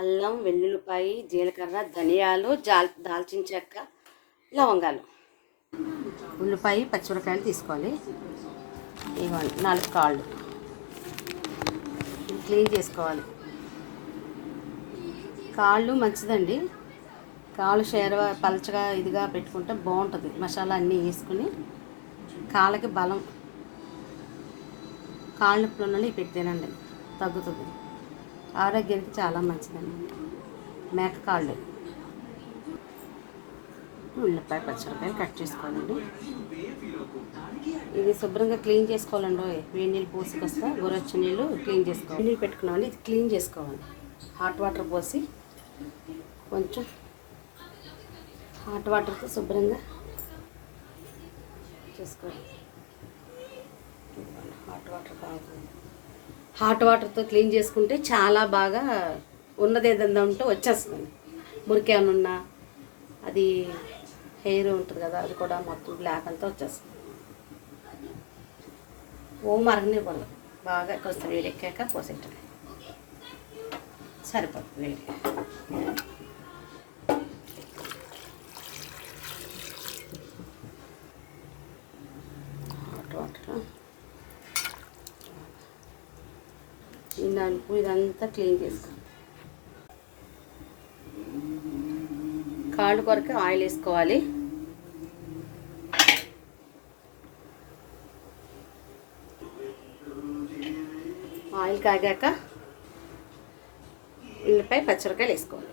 అల్లం, వెల్లుల్లిపాయ, జీలకర్ర, ధనియాలు, దాల్చిన చెక్క, లవంగాలు, ఉల్లిపాయ, పచ్చిమిరపకాయలు తీసుకోవాలి. ఇవ్వండి 4 కాళ్ళు క్లీన్ చేసుకోవాలి. కాళ్ళు మంచిదండి. కాళ్ళు పలచగా ఇదిగా పెట్టుకుంటే బాగుంటుంది. మసాలా అన్నీ వేసుకుని కాళ్ళకి బలం, కాళ్ళ నొప్పులు పెట్టానండి, తగ్గుతుంది. ఆరోగ్యానికి చాలా మంచిదండి. మేకకాళ్ళు, ఉల్లిపాయ, పచ్చిమిరపకాయలు కట్ చేసుకోవాలండి. ఇది శుభ్రంగా క్లీన్ చేసుకోవాలండి. వేడి నీళ్ళు పోసుకొస్తా గోరొచ్చని నీళ్ళు క్లీన్ చేసుకోవాలి. నీళ్ళు పెట్టుకున్నామని ఇది క్లీన్ చేసుకోవాలి. హాట్ వాటర్ పోసి కొంచెం హాట్ వాటర్తో శుభ్రంగా చేసుకోవాలి. హాట్ వాటర్తో క్లీన్ చేసుకుంటే చాలా బాగా ఉన్నది ఏదన్నా ఉంటే వచ్చేస్తుంది. మురికి ఏమైనా ఉన్నా అది హెయిర్ ఉంటుంది కదా, అది కూడా మొత్తం బ్లాక్ అంతా వచ్చేస్తుంది. మరగనివ్వకూడదు. బాగా కొంచెం వేడెక్కాక పోసేటది సరిపోతుంది. వేడి హాట్ వాటర్ ఇదంతా క్లీన్ చేసుకో. కాళ్ళు కొరకు ఆయిల్ వేసుకోవాలి. ఆయిల్ కాగాక ఉల్లిపాయ, పచ్చిమిరపకాయలు వేసుకోవాలి.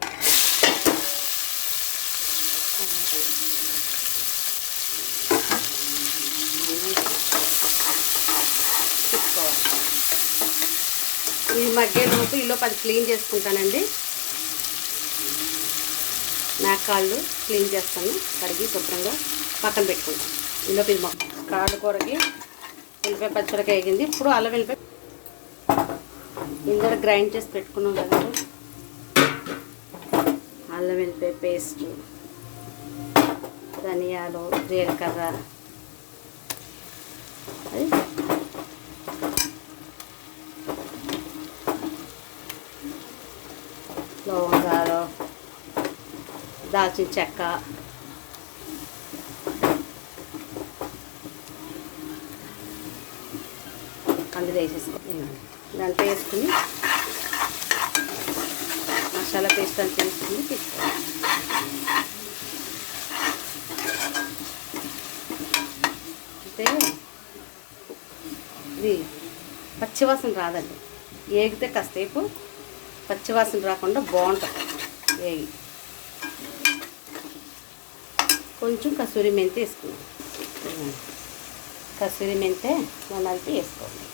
తిప్పుకోవాలి. ఈ మధ్యలోపు ఈలోపు అది క్లీన్ చేసుకుంటానండి. మేకకాళ్ళు క్లీన్ చేస్తాను, కడిగి శుభ్రంగా పక్కన పెట్టుకుంటాను. ఈలోపు ఇది కాళ్ళు కూరకి ఉల్లిపాయ, పచ్చిమిరపకాయ వేగింది. ఇప్పుడు అల్లం వెల్లిపాయ ఇందులో గ్రైండ్ చేసి పెట్టుకున్నాం కదండి. అల్లం వెల్లిపాయ పేస్ట్, ధనియాలు, జీలకర్ర, అది లవంగాలు, దాల్చిన చెక్క, అందులో వేసేసుకోండి. ఇదంతా వేసుకుని మసాలా పేస్ట్ అంతా వేసుకుని తీసుకోవాలి. అంటే ఇది పచ్చివాసన రాదండి. ఏగితే కాసేపు పచ్చివాసన రాకుండా బాగుంటుంది. వేగి కొంచెం కసూరి మెంతి వేసుకున్నాం. కసూరి మెంతే నలిపి వేసుకోండి.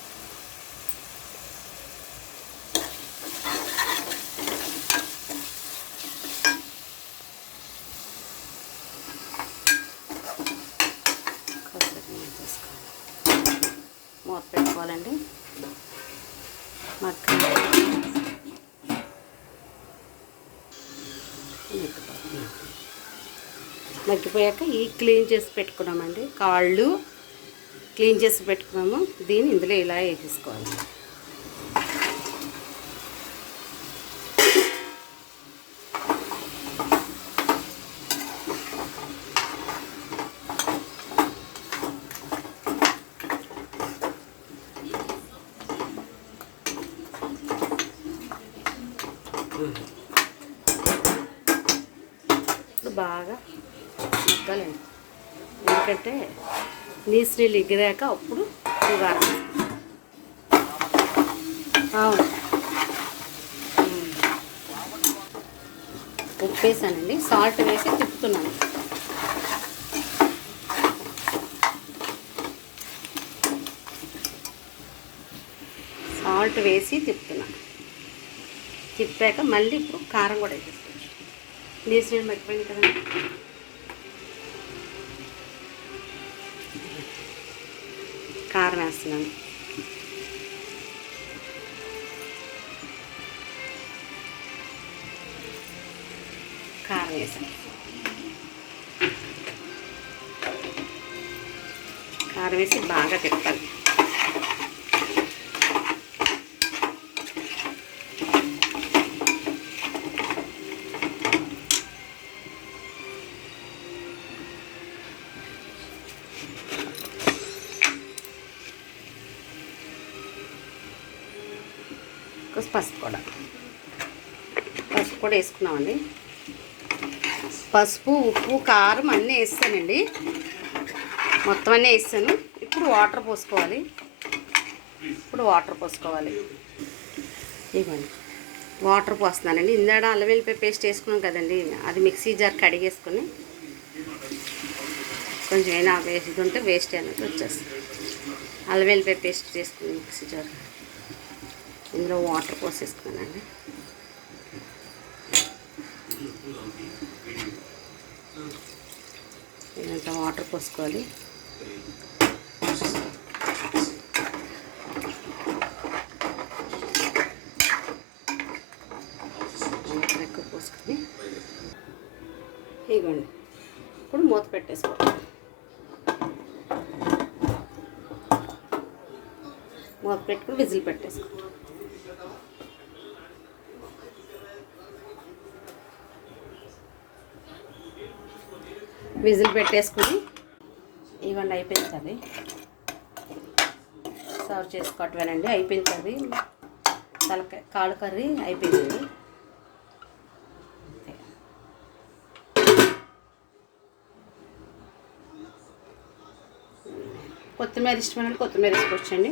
మూత పెట్టుకోవాలండి. మగ్గిపోయాక ఈ క్లీన్ చేసి పెట్టుకున్నామండి, కాళ్ళు క్లీన్ చేసి పెట్టుకున్నాము. దీన్ని ఇందులో ఇలా వేసేసుకోవాలి. బాగా మగ్గాలండి. ఎందుకంటే నీళ్ళు ఎగిరాక అప్పుడు ఇవ్వాలి. అవును, ఉప్పు వేసానండి, సాల్ట్ వేసి తిప్పుతున్నాను. సాల్ట్ వేసి తిప్పుతున్నాను. తిప్పాక మళ్ళీ ఇప్పుడు కారం కూడా వేసేసుకోవచ్చు. నీళ్ళు మగ్గిపోయింది కదండి. కారం వేస్తున్నాను. కారం వేసాను. కారం వేసి బాగా తిప్పాలి. పసుపు కూడా వేసుకున్నామండి. పసుపు, ఉప్పు, కారం అన్నీ వేస్తానండి, మొత్తం అన్నీ వేస్తాను. ఇప్పుడు వాటర్ పోసుకోవాలి. ఇవ్వండి, వాటర్ పోస్తున్నానండి. ఇందాడ అల్లం వెల్లిపాయ పేస్ట్ వేసుకున్నాం కదండి, అది మిక్సీ జార్ కడిగేసుకొని కొంచెం అయినా వేస్ట్ ఉంటే వేస్ట్ అనేది వచ్చేస్తుంది. అల్లం వెల్లిపాయ పేస్ట్ చేసుకుని మిక్సీ జార్, ఇందులో వాటర్ పోసేసుకున్నానండి. ఇదంతా వాటర్ పోసుకోవాలి. వాటర్ ఎక్కువ పోసుకొని ఇవ్వండి. ఇప్పుడు మూత పెట్టేసుకోవాలి. మూత పెట్టుకుని విజిల్ పెట్టేసుకోండి. విజిల్ పెట్టేసుకుని ఇవ్వండి, అయిపోయింది కర్రీ. సర్వ్ చేసుకోవటమేనండి, అయిపోయింది కర్రీ. కాళ్ళు కర్రీ అయిపోయింది. కొత్తిమీర ఇష్టమైనప్పుడు కొత్తిమీర వేసుకోవచ్చండి.